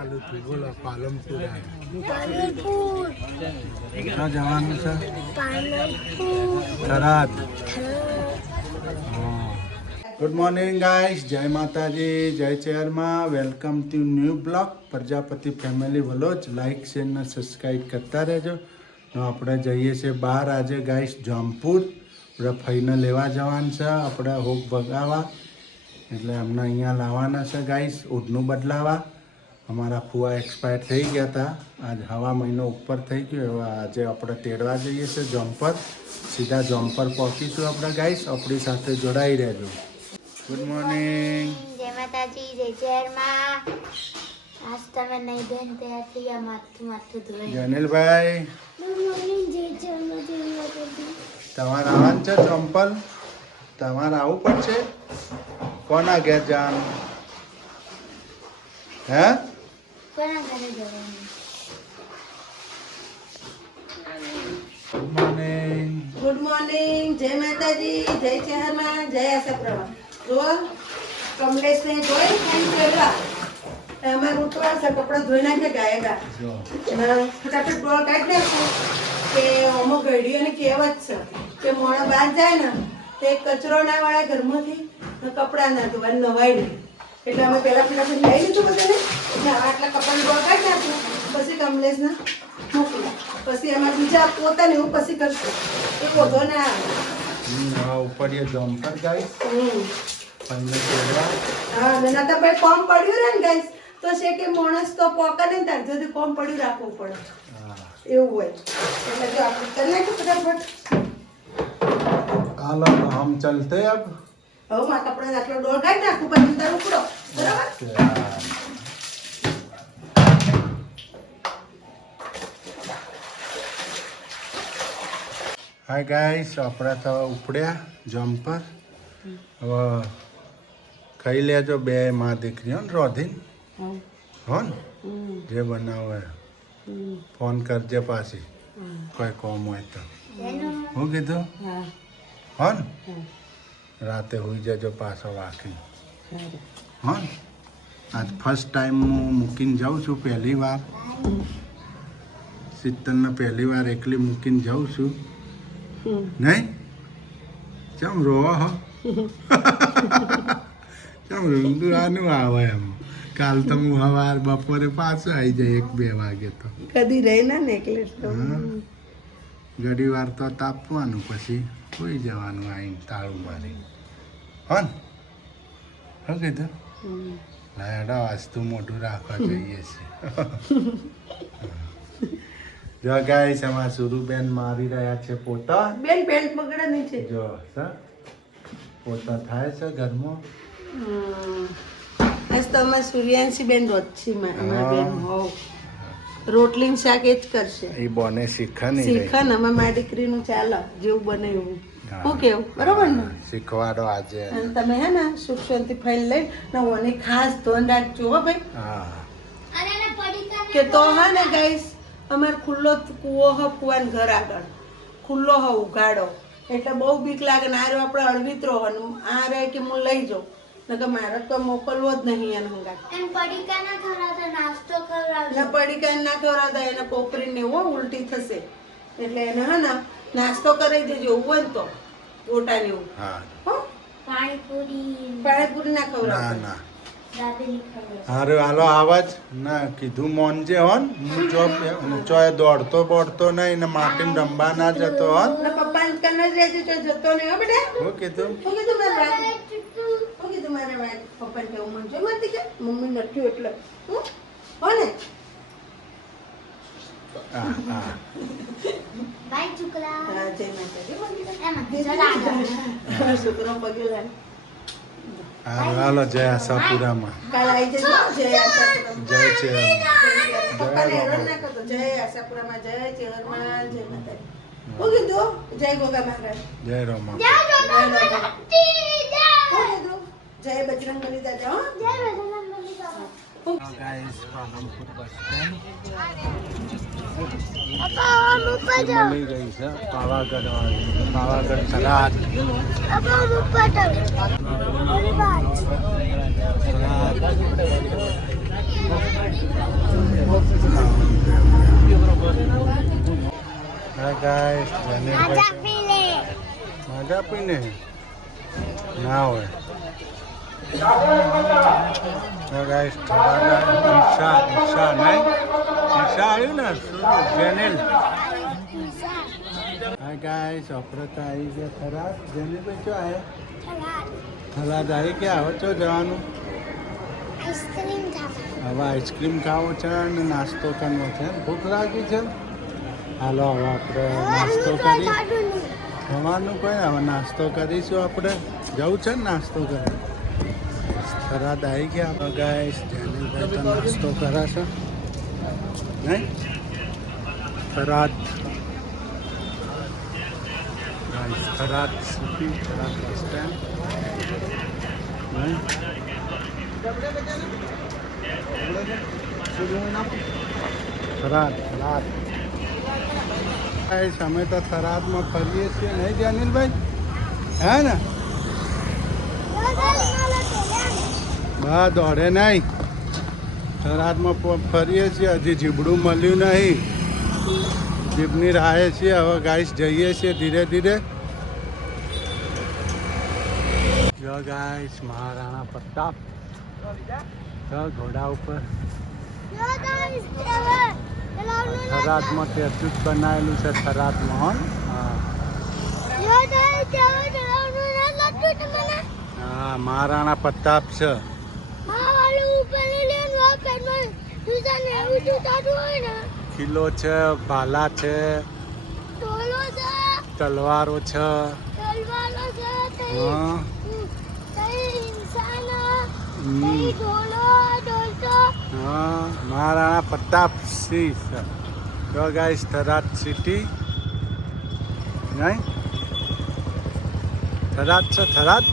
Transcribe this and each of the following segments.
બોલો પાલનપુર ક્યાં જવાનું છે? થરાદ. ગુડ મોર્નિંગ ગાઈસ, જય માતાજી, જય ચેરમાં. Welcome to new blog Prajapati family વલોચ. લાઈક શેર ને સબસ્ક્રાઈબ કરતા રહેજો. આપણે જઈએ છીએ બહાર આજે ગાઈસ જોમપુર. આપણે ફઈને લેવા જવાનું છે, આપણે હોક ભગાવવા, એટલે અમને અહીંયા લાવવાના છે ગાઈસ ઓઢનું બદલાવા. અમારા ફુવા એક્સપાયર થઈ ગયા હતા, આજ હવા મહિનો ઉપર થઈ ગયો. હવે આજે આપણે તેડવા જઈએ છીએ જોમ્પર. સીધા જોમ્પર પહોંચીશું આપણે ગાઈસ. આપણી સાથે જોડાઈ રહેજો. ગુડ મોર્નિંગ, જય માતાજી, જય ચેરમાં. આજ તમે નહીં બેન તૈયાર થઈ ગયા, માથું ધોઈ. જનિલભાઈ, ગુડ મોર્નિંગ, જય ચેરમાં, જય માતાજી. તમારે આવવાનું છે જોમ્પર? તમારે આવવું પડશે. કોના ઘેર જવાનું? હે? કોના ઘરે જવાનું? Good morning. ગુડ મોર્નિંગ, જય માતાજી, જય ચેહરમાં, જય આશાપ્રભા. જો કમલેશને જોઈ એમ કહેવા અમારે ઉઠવા છે, કપડાં ધોઈ નાખે ગાયગા. જો ફટાફટ ડોળ કાઢી નાખું કે અમુક ઘડીઓને કહેવત છે કે મોણા બહાર જાય ને તે કચરો ના વાળા ઘરમાંથી કપડાં ના ધોવા નવાય નહીં. એટલે અમે પહેલા ફટાફટ લઈ લીધું બધાને, એટલે આટલા કપડાં ડોળ કાઢી નાખું, પછી કમલેશને મોકલા, પછી એમાં બીજા પોતાને એવું પછી કરશું. એ પોતો ના આવે. ઉપર એ જોમ્પર ગાઈસ પંદર તેડવા. હા, ના તો ભાઈ કોમ પડ્યું રહે ને ગાઈસ, તો છે કે માણસ તો પોકા ને તાર સુધી કોમ પડ્યું રાખવું પડે, એવું હોય. એટલે જો આપણે કરી નાખીએ ફટાફટ. હાલો હમ ચલતે અબ. હવે માં કપડા આટલો ડોળ કાઢી નાખું, પછી તાર ઉપડો, બરાબર? હાય ગાઈસ, આપણે તો ઉપડ્યા જમ્પર. હવે ખાઈ લેજો બે માં દીકરી હો ને રોધીને, હો ને જે બનાવે. ફોન કરજે પાછી કોઈ કોમ હોય તો. હું કીધું હો ને? રાતે હોઈ જજો પાછો વાકી, હો ને? આજ ફર્સ્ટ ટાઈમ હું મૂકીને જાઉં છું, પહેલી વાર. શીતલને પહેલી વાર એકલી મૂકીને જાઉં છું. નહીં ચમ રોવા હો? ચમ રૂંદુરાનું આવે એમ. કાલ તો હું સવાર બપોરે પાછો આવી જાય 1-2 વાગે તો. કદી રહી ના ને એટલે ઘડી વાર તો તાપવાનું, પછી હોઈ જવાનું આવીને તાળું મારી, હો ને? શું કીધું? લાડા વાસ્તુ મોઢું રાખવા જઈએ છીએ. જો ગાઈસ, એમાં સુરુબેન મારી રહ્યા છે પોતા. બેન પેન્ટ પકડે નીચે. જો સર પોતા થાય છે ઘરમાં. આજ તો અમારે સૂર્યાંશી બેન રોજછી અમારા બેન હોવ રોટલી શાક એ જ કરશે. એ બોને શીખા નહીં શીખા ને અમે મારી દીકરીનું ચાલે જેવું બને એવું. શું કેવું, બરોબર ને? શીખવાડો આજે. અને તમે હે ને સુખ શાંતિ ફાઈલ લઈ ને ઓને ખાસ ધોન રાખજો હો ભાઈ. હા કે તો હા ને ગાઈસ, અમારે ખુલ્લો કૂવો હ કૂવાનું ઘર આગળ ખુલ્લો હ ઉઘાડો, એટલે બહુ બીક લાગે ને. આ રહ્યો આપણે અળવિત્રો હનું આ રહે કે હું લઈ જાઉં, નકર મારે તો મોકલવો જ નહીં એને હંગાત. એમ પડીકા ના ખવડાવતા, નાસ્તો ખવડાવજો. ને પડીકા ના ખવડાવતા, એને કોપરીને હો ઉલટી થશે, એટલે એને હે ને નાસ્તો કરાવી દેજો એવું હોય ને તો ગોટાની એવું. હા હો પાણીપુરી પાણીપુરી ના ના ખવડાવતા. ના દાબેલી ખવડાવજો. હારું હાલો આવાજ ના કીધું મોનજે હોન. હું ચોય દોડતો બોડતો નહીં ને માટીમાં રમવા ના જતો હોન. ને પપ્પાને કને જ રહેજો, જો જતો નહીં હો બેટા. શું કીધું? શું કીધું મારા વાત? શું કીધું મારા વાત? પપ્પાને કેવું મન જોઈ મારતી કે મમ્મી નથી એટલે હો ને. હા હા બાય ચુકલા. હા, જય માતાજી. એમાં ચલ આગળ. છોકરો પગે લાગે. હારું હાલો જય આશાપુરામાં. કાલ આવી જજો. જય આશાપુરામાં. જય છે પપ્પાને હેરાન ના કરતો. જય આશાપુરામાં, જય ચેહરમાં, જય માતાજી. શું કીધું? જય ગોગા મહારાજ. જય રોમા. જય માતાજી. જય. શું કીધું? જય બજરંગબલી દાદા. હો જય બજરંગબલી બાબા. ગાઈસ, પાલનપુર બસ સ્ટેન્ડ પપ્પા હું ઉપર જાઉં. મળી ગઈ છે પાવાગઢ વાળી. પાવાગઢ થરાદ. પપ્પા હું ઉપર જાઉં. અરે બાત. થરાદ. હા ગાઈસ આજા પી લે. મજા પીને ના હોય હા ગાઈસ ઈશા નહીં ઈશા આવ્યું ને સુરુ જેનેલ હા ગાઈસ આપણે તો આવી ગયા ખરાબ જેનેલ ભાઈ ચો આવ્યા ખરાબ આવી ગયા હવે ચો જવાનું આઈસ્ક્રીમ ખાવા. હવે આઈસ્ક્રીમ ખાવો છે અને નાસ્તો કરવો છે ભૂખ લાગી છે હાલો હવે આપણે નાસ્તો કરી જવાનું કોઈ હવે નાસ્તો કરીશું આપણે જવું છે ને નાસ્તો કરે થરાદ આવી ગયા આપણે ગાઈસ જેનીલભાઈ તો નાસ્તો કરાશે નહીં Tharad guys Tharad city Tharad bus stand નહીં થરાદ થરાદ ગાઈસ અમે તો થરાદમાં ફરીએ છીએ નહીં જેનીલભાઈ હે ને બા દોડે નહીં થરાદમાં ફરીએ છીએ હજી જીબડું મળ્યું નહીં જીબની રાહે છીએ હવે ગાઈસ જઈએ છીએ ધીરે ધીરે જો ગાઈસ મહારાણા પ્રતાપ જો ઘોડા ઉપર થરાદમાં ટેટુ બનાવેલું છે થરાદમાં હા હા મહારાણા પ્રતાપ છે કિલ્લો છે ભાલા છે તલવારો છે હા હા મહારાણા પ્રતાપ સિંહ છે જો ગાઈસ થરાદ સિટી નહીં થરાદ છે થરાદ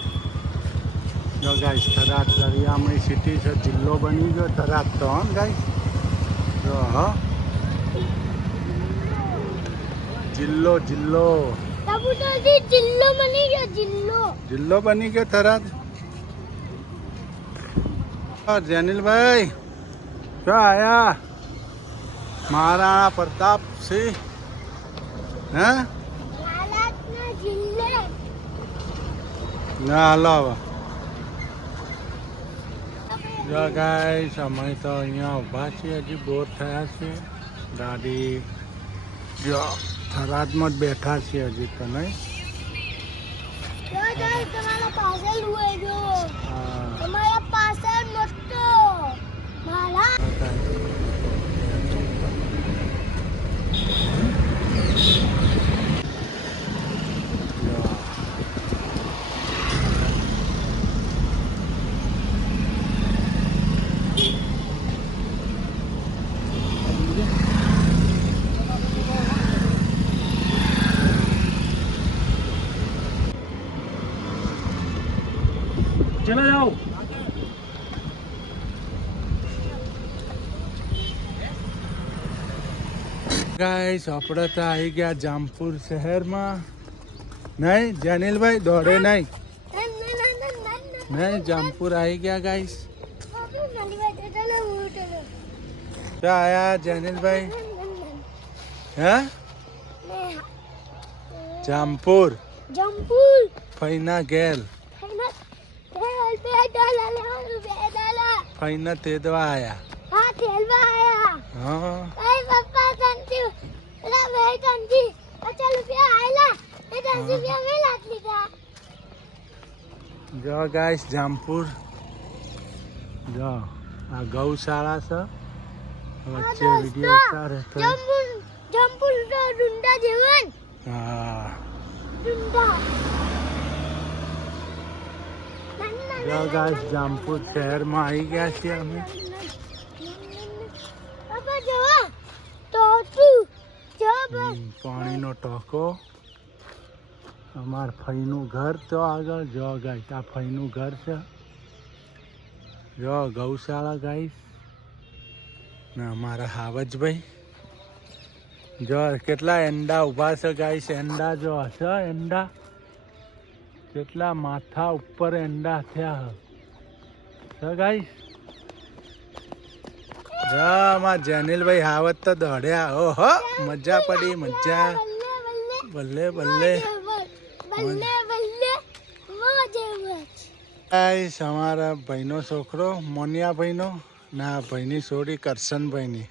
જો ગાઈસ થરાદ દરિયામય સિટી છે જિલ્લો બની ગયો થરાદ તો હા ગાઈસ જો હા જિલ્લો જિલ્લો જિલ્લો બની ગયો થરાદ જેનિલભાઈ ક્યાં આયા મહારાણા પ્રતાપ સિંહ હે ના હાલો હવે જો ગાઈસ અમે તો અહીંયા ઊભા છીએ હજી બોર થયા છે ગાડી જો થરાદમાં જ બેઠા છીએ હજી તો નહીં चला जाओ ગાઈસ આપણે તો આવી ગયા જામપુર શહેરમાં નહીં જેનિલભાઈ દોડે નહીં નહીં જામપુર આવી ગયા ગાઈસ ક્યાં આયા જેનિલભાઈ હે જામપુર જંપુર ફૈના ગેલ ફૈના તેદવા આયા હા ખેલવા આયા હા અરે પપ્પા તંતી એલા વે તંતી 50 રૂપિયા આયલા એ 10 રૂપિયા મે લાટ લીધા જો ગાઈસ જામપુર જો આ ગૌશાળા છે વચ્ચે વિડીયો ઉતારે તો જંપુર તો ડુંડા જેવન હા ડુંડા જો ગાઈસ જામપુર શહેરમાં આવી ગયા છીએ અમે પપ્પા જો તો તું જો પાણીનો ટાંકો અમાર ફઈનું ઘર તો આગળ જો ગાઈસ આ ફઈનું ઘર છે જો ગૌશાળા ગાઈસ ને અમારા હાવજભાઈ જો કેટલા એંડા ઊભા છે ગાઈસ એંડા જો હશે એંડા કેટલા માથા ઉપર એંડા થયા છે ગાઈસ માં જેનિલભાઈ હાવત તો દોડ્યા ઓહો મજા પડી મજા બલ્લે બલ્લે ગાઈસ અમારા ભાઈનો છોકરો મોનિયા ભાઈનો ના ભાઈની છોડી કરશનભાઈની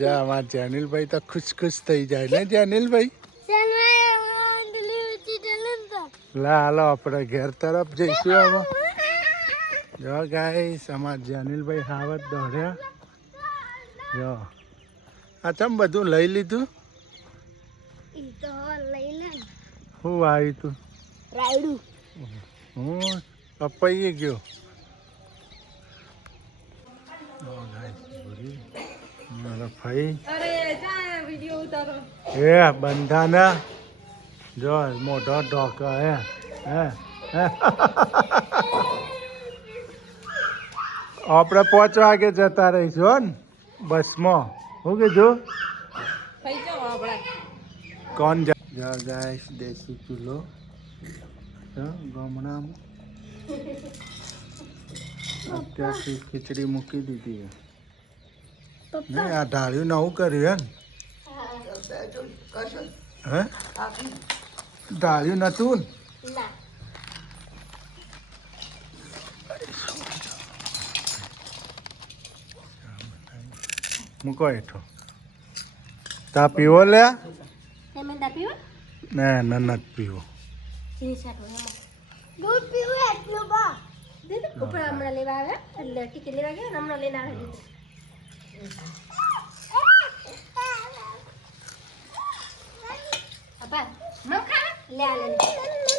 જા અમારા જેનિલભાઈ તો ખુશ ખુશ થઈ જાય ને જેનિલભાઈ લા હાલો આપણે ઘેર તરફ જઈશું હવે જો ગાઈસ અમારા જેનિલભાઈ હાવત દોડ્યા જો આ ચમ બધું લઈ લીધું શું આવી તું હું પપ્પાઈએ ગયો મારા ભાઈ એ બંધાના જો મોટો ઢોકો હે આપણે 5 વાગે જતા રહીશું ને બસમાં શું કીધું કોણ જા ગાઈસ દેશી ચૂલો ગામડામાં અત્યારથી ખીચડી મૂકી દીધી નહીં આ ઢાળ્યું નવું કર્યું હે ઢાળ્યું નતું ને મૂકો હેઠો તા પીવો લે ના ના નથી પીવો દૂધ પીવું એટલું બા ઉપર હમણાં લેવા આવે એટલે ટિકિટ લેવા ગયા હમણાં લઈને આવે અપા મમ ખા લે લે